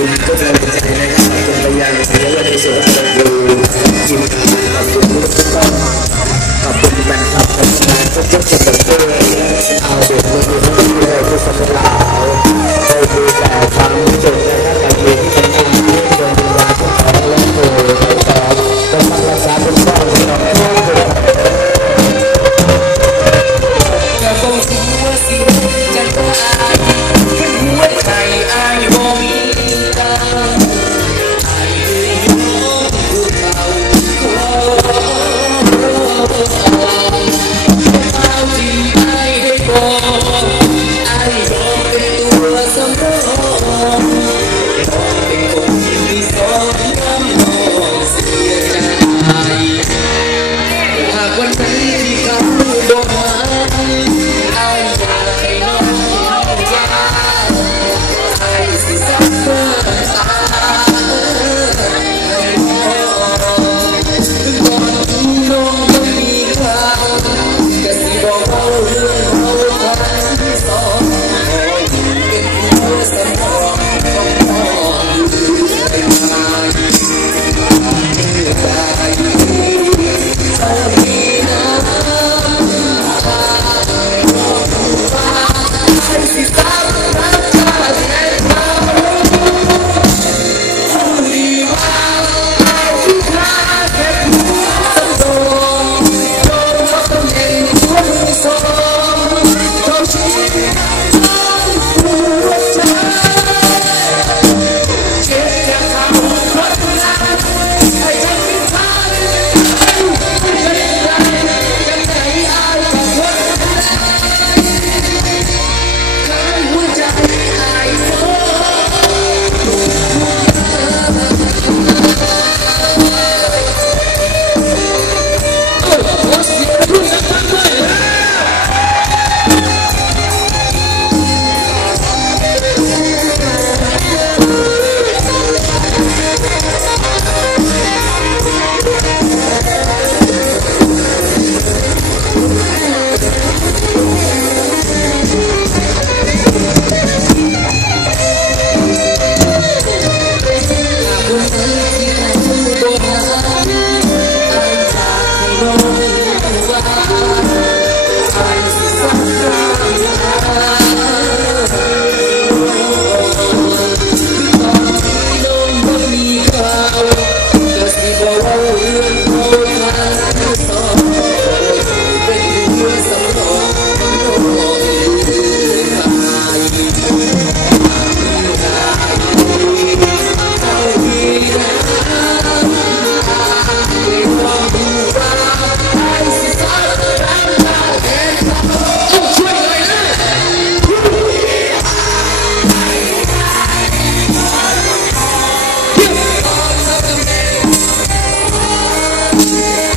Thank you. Oh. you. Oh, you're a poor Yeah.